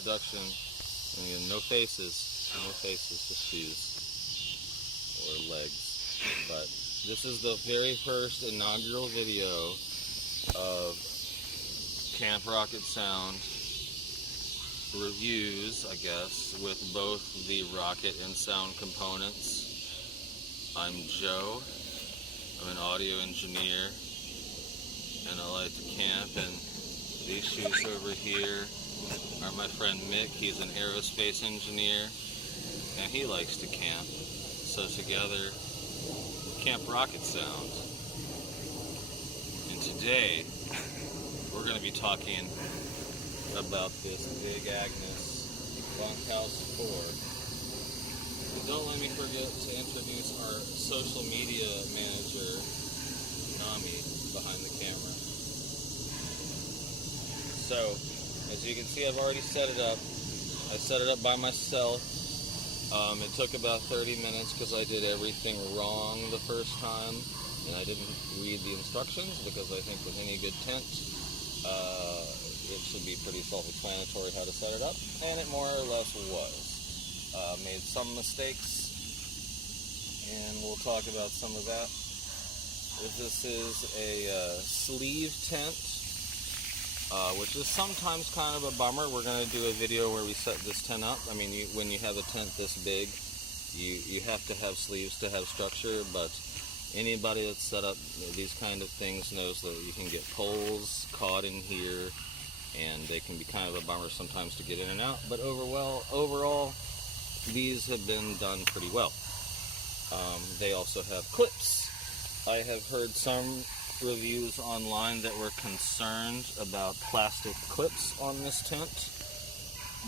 introduction. And again, no faces, just shoes or legs. But this is the very first inaugural video of Camp Rocket Sound reviews, I guess, with both the rocket and sound components. I'm Joe. I'm an audio engineer, and I like to camp. And these shoes over here are my friend Mick. He's an aerospace engineer, and he likes to camp. So together, Camp Rocket Sound. And today, we're going to be talking about this big Agnes Bunkhouse 4. But don't let me forget to introduce our social media manager, Nami, behind the camera. So, as you can see, I've already set it up. I set it up by myself. It took about 30 minutes because I did everything wrong the first time, and I didn't read the instructions, because I think with any good tent, it should be pretty self-explanatory how to set it up, and it more or less was. Made some mistakes, and we'll talk about some of that. This is a sleeve tent, which is sometimes kind of a bummer. We're going to do a video where we set this tent up. I mean, when you have a tent this big, you have to have sleeves to have structure, but anybody that's set up these kind of things knows that you can get poles caught in here, and they can be kind of a bummer sometimes to get in and out. But overall, these have been done pretty well. They also have clips. I have heard some reviews online that were concerned about plastic clips on this tent,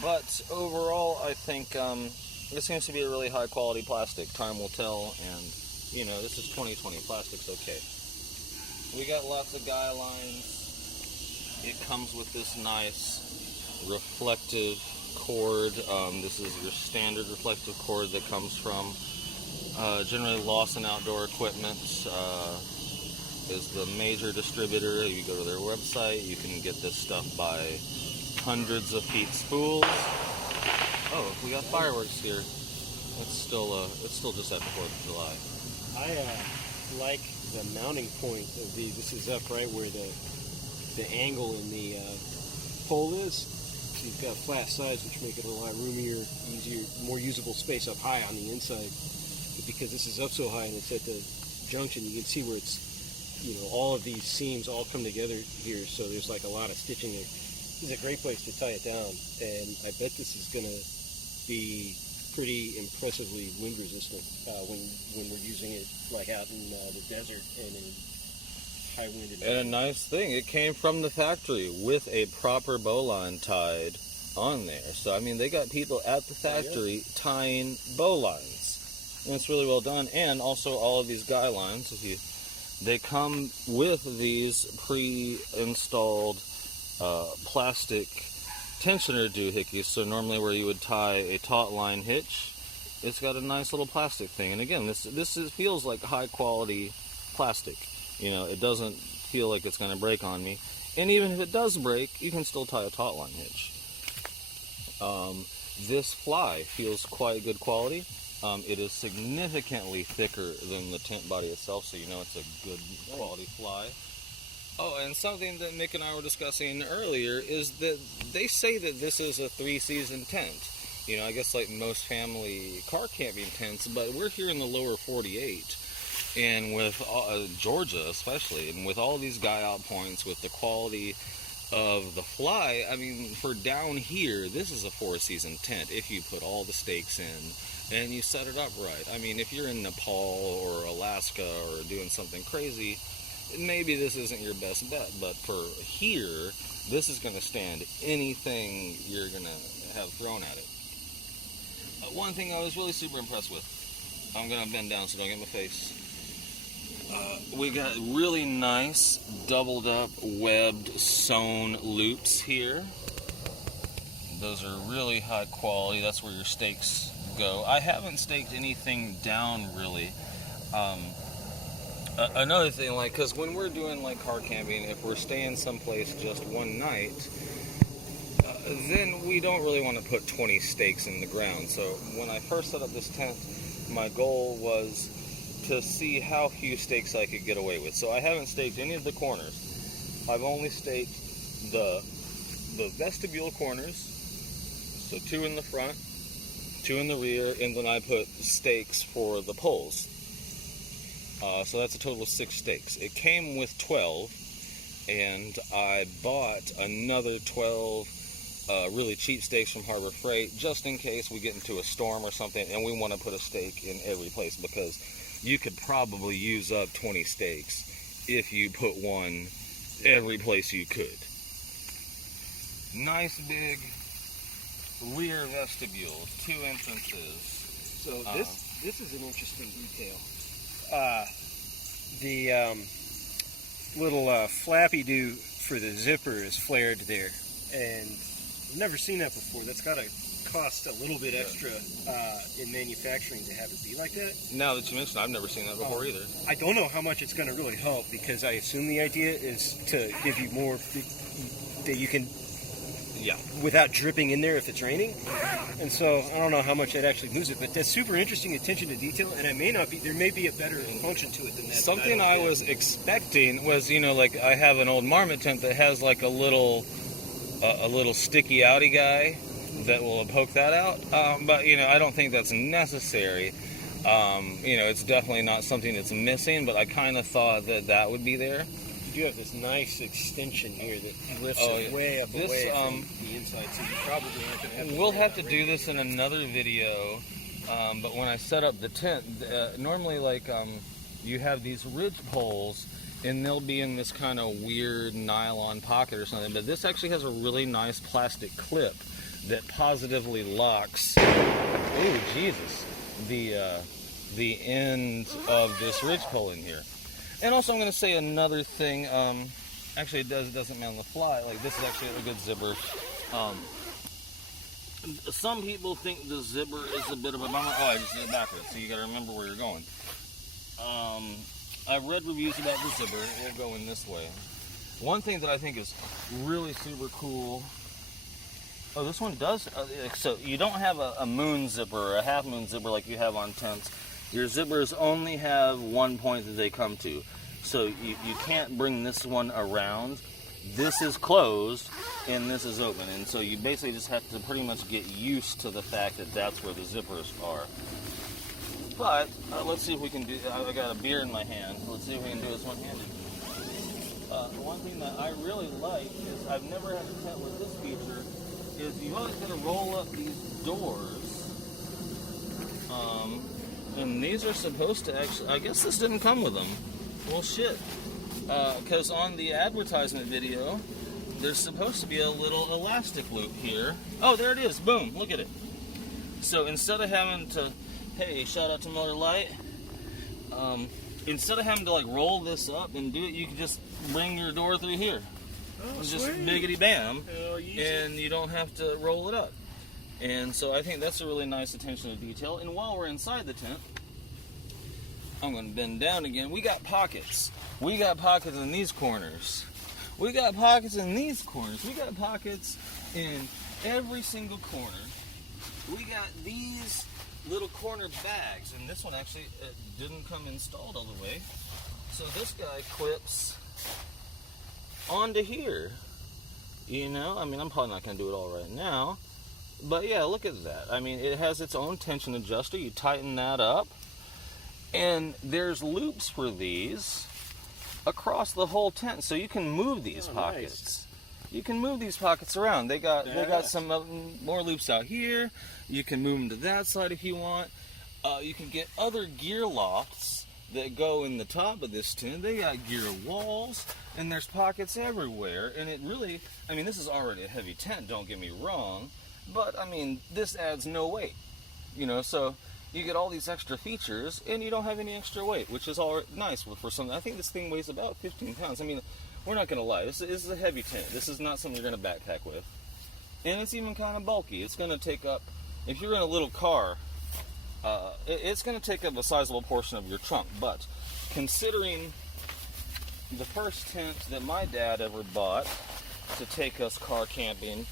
but overall I think it seems to be a really high quality plastic. Time will tell, and you know, this is 2020, plastic's okay. We got lots of guy lines. It comes with this nice reflective cord. This is your standard reflective cord that comes from generally Lawson Outdoor Equipment. Is the major distributor. If you go to their website, you can get this stuff by hundreds of feet spools. Oh, we got fireworks here. It's still just after 4th of July. I like the mounting point of these. This is up right where the angle in the pole is. So you've got flat sides, which make it a lot roomier, easier, more usable space up high on the inside. But because this is up so high and it's at the junction, you can see where it's, you know, all of these seams all come together here, so there's like a lot of stitching there. This is a great place to tie it down, and I bet this is going to be pretty impressively wind resistant when we're using it like out in the desert and in high wind. And a nice thing, it came from the factory with a proper bowline tied on there. So I mean, they got people at the factory tying bowlines, and it's really well done. And also all of these guy lines, they come with these pre-installed plastic tensioner doohickeys. So normally where you would tie a taut line hitch, it's got a nice little plastic thing. And again, this feels like high quality plastic. You know, it doesn't feel like it's going to break on me. And even if it does break, you can still tie a taut line hitch. This fly feels quite good quality. It is significantly thicker than the tent body itself, so you know it's a good quality fly. Oh, and something that Mick and I were discussing earlier is that they say that this is a 3-season tent. You know, I guess like most family car camping tents, but we're here in the lower 48, and with Georgia especially, and with all these guy out points, with the quality of the fly, I mean, for down here, this is a 4-season tent if you put all the stakes in and you set it up right. I mean, if you're in Nepal or Alaska or doing something crazy, maybe this isn't your best bet, but for here, this is going to stand anything you're going to have thrown at it. One thing I was really super impressed with, I'm going to bend down so don't get my face. We got really nice doubled up webbed sewn loops here. Those are really high quality. That's where your stakes go. I haven't staked anything down really. Another thing, like, because when we're doing like car camping, if we're staying someplace just one night, then we don't really want to put 20 stakes in the ground. So when I first set up this tent, my goal was to see how few stakes I could get away with. So I haven't staked any of the corners. I've only staked the vestibule corners, so 2 in the front, 2 in the rear, and then I put stakes for the poles. So that's a total of 6 stakes. It came with 12, and I bought another 12 really cheap stakes from Harbor Freight, just in case we get into a storm or something and we want to put a stake in every place, because you could probably use up 20 stakes if you put one every place you could. Nice big rear vestibule, 2 entrances. So this is an interesting detail. The little flappy do for the zipper is flared there, and I've never seen that before. That's got to cost a little bit extra in manufacturing to have it be like that. Now that you mention it, I've never seen that before either. I don't know how much it's going to really help, because I assume the idea is to give you more that you can, without dripping in there if it's raining. And so I don't know how much that actually moves it, but that's super interesting attention to detail, and it may not be, there may be a better function to it than that. Something I was expecting was, like I have an old marmot tent that has like a little sticky outy guy that will poke that out, but I don't think that's necessary. It's definitely not something that's missing, but I kind of thought that would be there. You do have this nice extension here that lifts it way up away from the inside, so you probably aren't going to have to. We'll have to do this in another video, but when I set up the tent, normally you have these ridge poles, and they'll be in this kind of weird nylon pocket or something, but this actually has a really nice plastic clip that positively locks, oh Jesus, the end of this ridge pole in here. And also I'm going to say another thing, actually it doesn't man on the fly, like this is actually a good zipper. Some people think the zipper is a bit of a bummer. Oh, I just did it backwards, so you got to remember where you're going. I've read reviews about the zipper. It'll go in this way. One thing that I think is really super cool. Oh, this one does. So you don't have a moon zipper or a half moon zipper like you have on tents. Your zippers only have one point that they come to. So you can't bring this one around. This is closed and this is open. And so you basically just have to pretty much get used to the fact that that's where the zippers are. But let's see if we can do. I got a beer in my hand. Let's see if we can do this one-handed. One thing that I really like is I've never had a tent with this feature. Is you've always got to roll up these doors. And these are supposed to actually. I guess this didn't come with them. Well, shit. Because on the advertisement video, there's supposed to be a little elastic loop here. Oh, there it is. Boom. Look at it. So instead of having to. Hey, shout out to Miller Lite. Instead of having to roll this up and do it, you can just bring your door through here. Oh, just biggity bam, and you don't have to roll it up. And so I think that's a really nice attention to detail. And while we're inside the tent, I'm going to bend down again. We got pockets. We got pockets in these corners. We got pockets in these corners. We got pockets in every single corner. We got these little corner bags, and this one actually didn't come installed all the way. So this guy clips onto here. I mean, I'm probably not going to do it all right now, but yeah, look at that. I mean, it has its own tension adjuster. You tighten that up, and there's loops for these across the whole tent, so you can move these pockets. Nice. You can move these pockets around. They got some more loops out here. You can move them to that side if you want. You can get other gear lofts that go in the top of this tent. They got gear walls, and there's pockets everywhere. And it really, I mean, this is already a heavy tent, don't get me wrong, but I mean, this adds no weight. So you get all these extra features, and you don't have any extra weight, which is all nice for something. I think this thing weighs about 15 pounds. I mean, we're not going to lie. This is a heavy tent. This is not something you're going to backpack with. And it's even kind of bulky. It's going to take up, if you're in a little car, it's going to take up a sizable portion of your trunk. But considering the first tent that my dad ever bought to take us car camping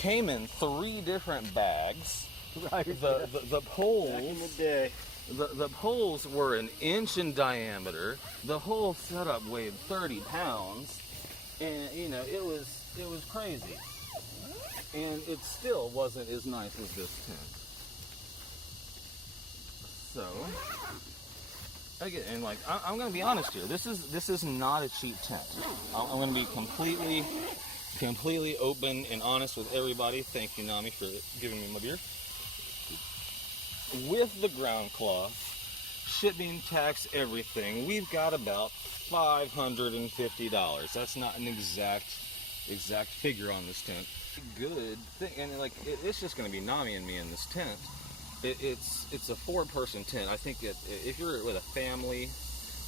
came in 3 different bags. Right. The poles. Back in the day. The poles were 1 inch in diameter. The whole setup weighed 30 pounds, and you know it was crazy. And it still wasn't as nice as this tent. So, again, and like I'm going to be honest here. This is not a cheap tent. I'm going to be completely open and honest with everybody. Thank you, Nami, for giving me my beer. With the ground cloth, shipping, tax, everything, we've got about $550. That's not an exact figure on this tent. Good thing, and like it's just going to be Nami and me in this tent. It's a 4-person tent. I think that if you're with a family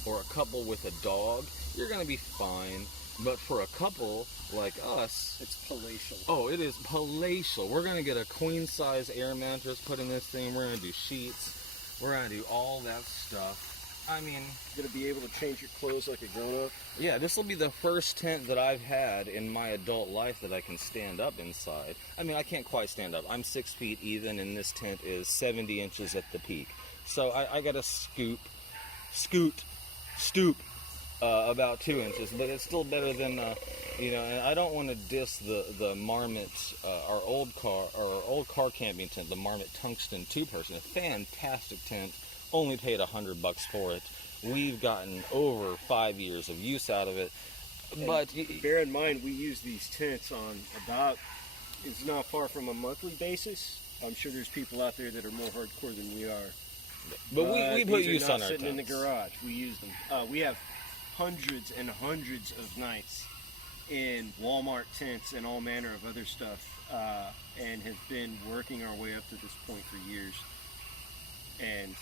or a couple with a dog, you're going to be fine. But for a couple like us, it's palatial. Oh, it is palatial. We're going to get a queen-size air mattress put in this thing. We're going to do sheets. We're going to do all that stuff. I mean, you're going to be able to change your clothes like a grown-up. Yeah, this will be the first tent that I've had in my adult life that I can stand up inside. I mean, I can't quite stand up. I'm 6 feet even, and this tent is 70 inches at the peak. So I got to stoop about 2 inches, but it's still better than, you know, and I don't want to diss the Marmot, our old car camping tent, the Marmot Tungsten 2-person, a fantastic tent, only paid $100 for it. We've gotten over 5 years of use out of it, but bear in mind, we use these tents on about, it's not far from a monthly basis. I'm sure there's people out there that are more hardcore than we are. But we put use on our sitting tents. In the garage. We use them. We have hundreds and hundreds of nights in Walmart tents and all manner of other stuff, and have been working our way up to this point for years. And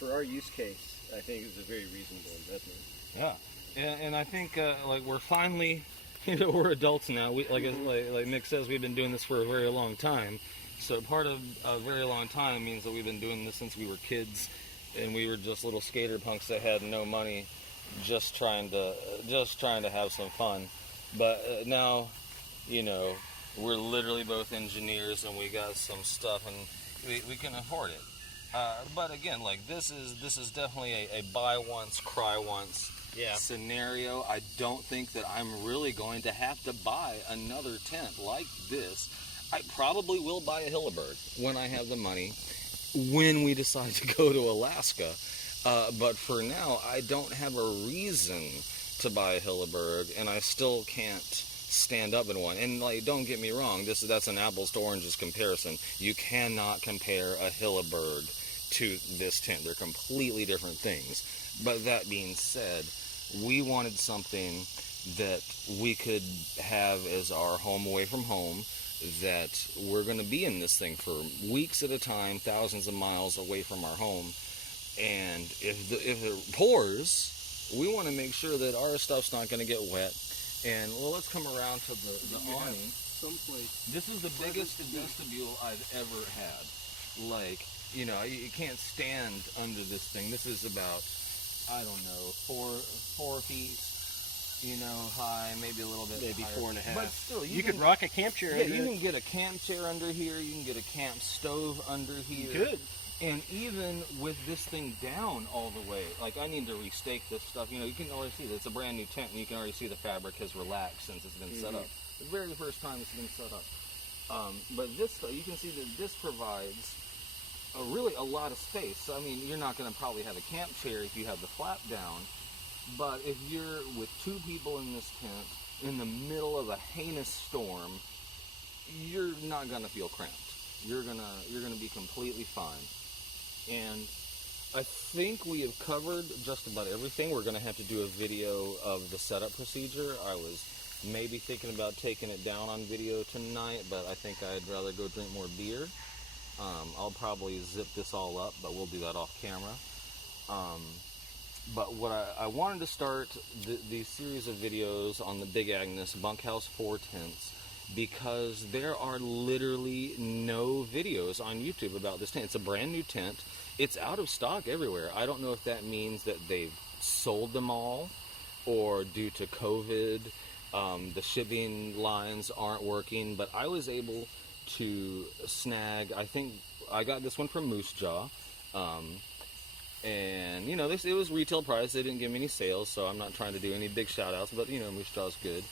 for our use case, I think it's a very reasonable investment. Yeah, and I think like we're finally, you know, we're adults now. We like Mick says, we've been doing this for a very long time. So part of a very long time means that we've been doing this since we were kids, and we were just little skater punks that had no money, just trying to have some fun. But now, you know, we're literally both engineers, and we got some stuff, and we can afford it. But again, like this is definitely a buy once, cry once scenario. I don't think that I'm really going to have to buy another tent like this. I probably will buy a Hilleberg when I have the money, when we decide to go to Alaska. But for now, I don't have a reason to buy a Hilleberg, and I still can't stand up in one. And like, don't get me wrong, that's an apples to oranges comparison. You cannot compare a Hilleberg to this tent. They're completely different things. But that being said, we wanted something that we could have as our home away from home, that we're going to be in this thing for weeks at a time, thousands of miles away from our home. And if it pours, we want to make sure that our stuff's not going to get wet. And well, let's come around to the awning. Someplace. This is the biggest vestibule I've ever had. Like, you know, you can't stand under this thing. This is about, I don't know, 4 feet, you know, high, maybe a little bit maybe higher. 4.5. But still, you could rock a camp chair. Yeah, you can get a camp chair under here. You can get a camp stove under here. You could. And even with this thing down all the way, like I need to restake this stuff. You know, you can already see that it's a brand new tent, and you can already see the fabric has relaxed since it's been set up. The very first time it's been set up. But this, you can see that this provides really a lot of space. So, I mean, you're not going to probably have a camp chair if you have the flap down. But if you're with 2 people in this tent in the middle of a heinous storm, you're not going to feel cramped. You're gonna be completely fine. And I think we have covered just about everything. We're going to have to do a video of the setup procedure. I was maybe thinking about taking it down on video tonight, but I think I'd rather go drink more beer. I'll probably zip this all up, but we'll do that off camera. But what I wanted to start these series of videos on the Big Agnes Bunkhouse 4 tents, because there are literally no videos on YouTube about this tent. It's a brand new tent. It's out of stock everywhere. I don't know if that means that they've sold them all, or due to COVID, The shipping lines aren't working, but I was able to snag, I think I got this one from Moose Jaw. And, you know, it was retail price. They didn't give me any sales, so I'm not trying to do any big shout-outs, but, you know, Moose Jaw's good.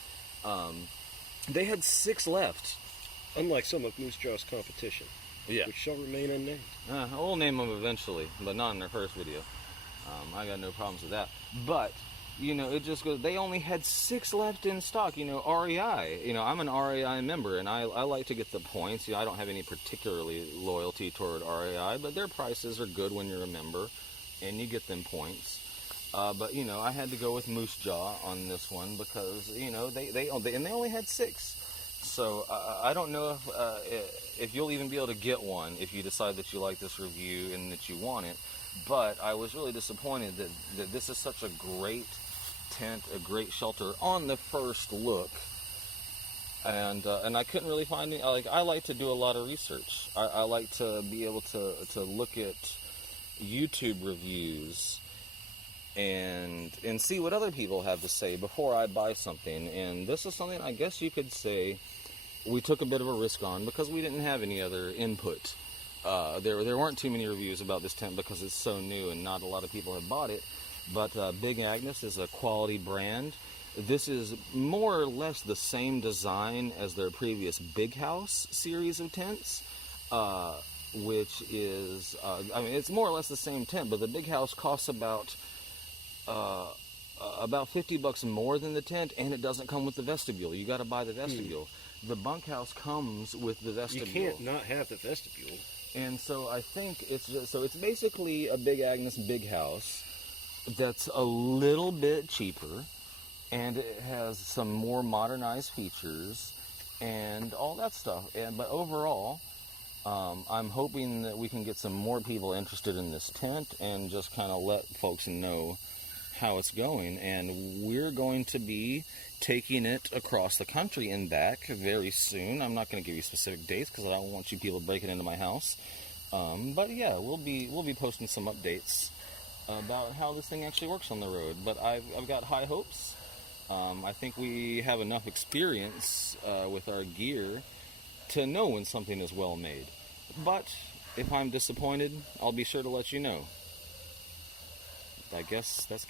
They had 6 left. Unlike some of Moose Jaw's competition, Yeah. which shall remain unnamed. We'll name them eventually, but not in their first video. I got no problems with that. But, you know, it just goes, they only had 6 left in stock. You know, REI. You know, I'm an REI member, and I like to get the points. You know, I don't have any particularly loyalty toward REI, but their prices are good when you're a member, and you get them points. But, you know, I had to go with Moose Jaw on this one because, you know, they only had 6. So I don't know if you'll even be able to get one if you decide that you like this review and that you want it. But I was really disappointed that this is such a great tent, a great shelter on the first look. And I couldn't really find any. I like to do a lot of research. I like to be able to look at YouTube reviews and see what other people have to say before I buy something. And this is something I guess you could say we took a bit of a risk on because we didn't have any other input. There weren't too many reviews about this tent because it's so new and not a lot of people have bought it. But Big Agnes is a quality brand. This is more or less the same design as their previous Big House series of tents, which is, I mean, it's more or less the same tent, but the Big House costs about $50 more than the tent, and it doesn't come with the vestibule. You got to buy the vestibule. The bunkhouse comes with the vestibule. You can't not have the vestibule. And so I think it's basically a Big Agnes Big House that's a little bit cheaper, and it has some more modernized features and all that stuff. But overall, I'm hoping that we can get some more people interested in this tent and just kind of let folks know how it's going. And we're going to be taking it across the country and back very soon. I'm not going to give you specific dates because I don't want you people breaking into my house. But yeah, we'll be posting some updates about how this thing actually works on the road. But I've got high hopes. I think we have enough experience with our gear to know when something is well made. But if I'm disappointed, I'll be sure to let you know. I guess that's